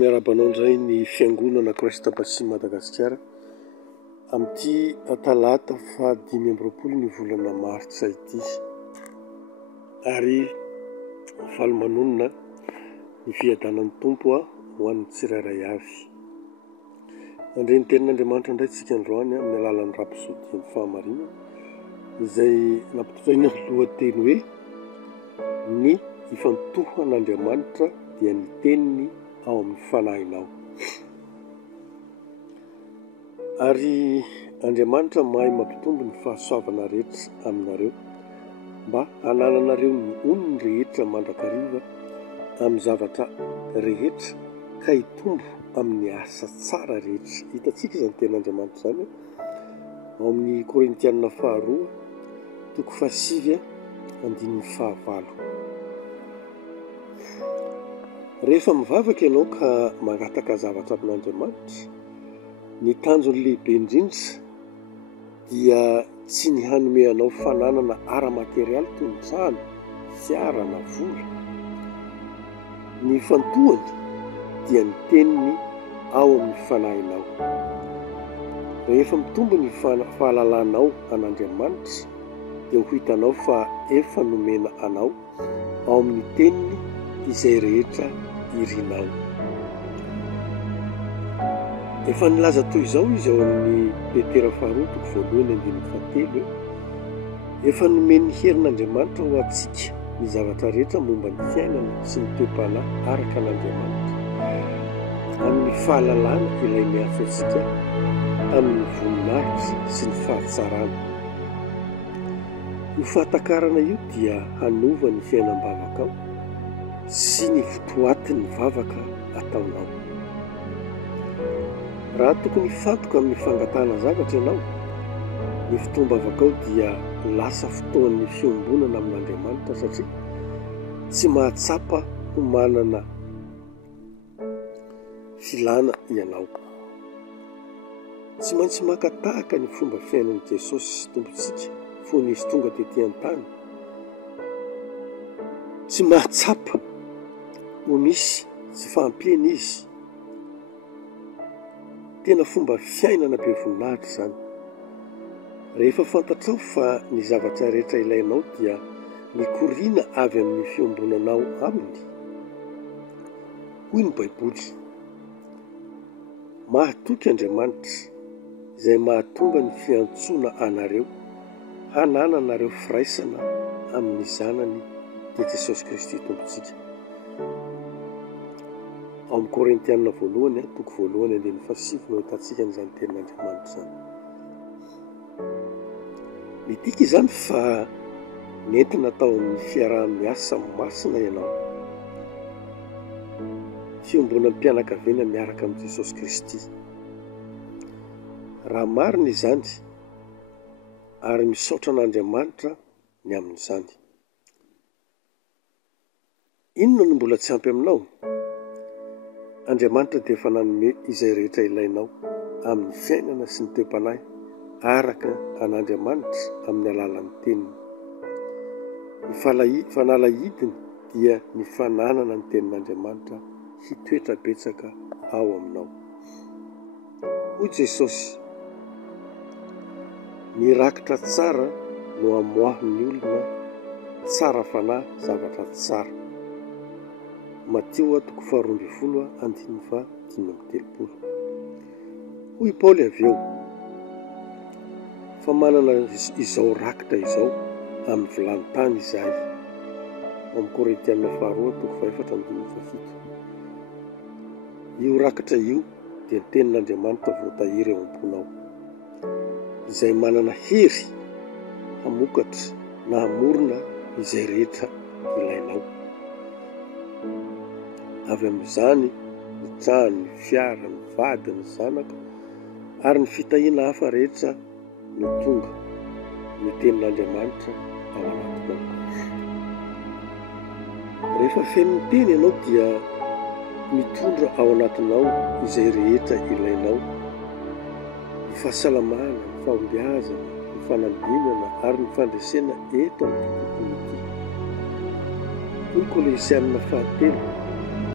miarabanao indray ny fiangonana Krista Basy Madagasikara amin'ity talata fa 5 ny volana Martsa ity, ary faly manonona ny fiadanan'ny Tompo ho an'ny tsirairay avy. Andreny tenin'Andriamanitra indray tsika androany amin'ny alalan'ny rapisodian'ny fahamarinana izay nampitoraina lohateny hoe ny ifantohan'Andriamanitra dia ny teniny ao amin'ny fanahinao. Ary Andriamanitra mahay mampitombo ny fahasoavana rehetra aminareo mba hanananareo ny onony rehetra mandrakariva amin'ny zavatra rehetra ka hitombo amin'ny asa tsara rehetra. Hitantsika izany ten'Andriamanitra izany ao amin'ny Korintianina 2:8-9. Rehefa mivavaka ianao ka mangataka zavatra amin'Andriamanitra, ny tanjony lehibe indrindra dia tsy ny hanomeanao fananana ara-materialy toy ny trano, fiara na vola. Ny fantohany dia ny teniny ao amin'ny fanahinao. Rehefa mitombo ny fahalalanao an'Andriamanitra dia ho hitanao fa efa nomena anao ao amin'ny teniny izay rehetra irinao. Efa nilaza toy izao izy ao amin'ny Petera 2:1-7 efa nomeny ny herin'Andriamanitra ho antsika ny zavatra rehetra momba ny fiainana sy ny toe-panahy araka an'Andriamanitra amin'ny fahalalana ilay miantso antsika amin'ny voninahitra sy ny fahatsarana. Io fahatakarana io dia hanova ny fiainam-bavakao sy ny fitoatin'ny vavaka ataonao. Raha tokony fantoka amin'ny fangatahana zavatra ianao, ny fitoam-bavakao dia lasa fotoan'ny fiombonana amin'Andriamanitra, satria tsy mahatsapa ho manana filana ianao. Tsy maintsy makatahaka ny fomba fiainan'i Jesosy Tompontsika fony izy tonga tetỳ an-tany. Tsy mahatsapa ho misy tsy fahampiana izy. Tena fomba fiainana be voninahitra izany. Rehefa fantatrao fa ny zavatra rehetra ilainao dia mikoriana avy amin'ny fiombonanao aminy. Hoy ny Baiboly, mahatoky Andriamanitra izay mahatonga ny fiantsoana anareo hanananareo firaisana amin'ny zanany dia Jesosy Kristy Tompontsika. Ao amin'ny Korintianina 1:1-7 no hitantsika an'izany tenin'Andriamanitra izany. Midika izany fa nentina atao amin'ny fiaraha-miasa masina ianao, fiombonan'ny mpianakaviana miaraka amin'ny Jesosy Kristy. Raha marina izany ary misaotra an'Andriamanitra ny amin'izany. Inona no mbola tsy ampy aminao? Andriamanitra dia efa nanome izay rehetra ilainao amin'ny fiainana sy ny toe-panahy araka an'Andriamanitra amin'ny alalan'ny teniny. Ny fanalahidiny dia ny fananana ny tenin'Andriamanitra hitoetra betsaka ao aminao. Hoy Jesosy, ny rakitra tsara no amoahin'ny olona tsara fanahy zavatra tsara. Matteo 2:12-13. Hoy Paoly avy eo, fa manana izao rakitra izao amin'ny vilany-tany izahay. Amin'ny Korintianina 2:4-7. Io rakitra io dia ny tenin'Andriamanitra voatahiry eo am-ponao, izay manana hery hamokatra na hamorona izay rehetra ilainao. Avy amin'izany ny trano, ny fiara, ny vady, ny zanaka ary ny fitahiana hafa rehetra no tonga ny tenin'Andriamanitra ao anatinao. Rehefa feno ny teny ianao dia mitondra ao anatinao izay rehetra ilainao: ny fahasalamana, ny fahombiazana, ny fanambinana ary ny fandresena eto amin'ny tontolo ity. Hoy Kolosianina 4:3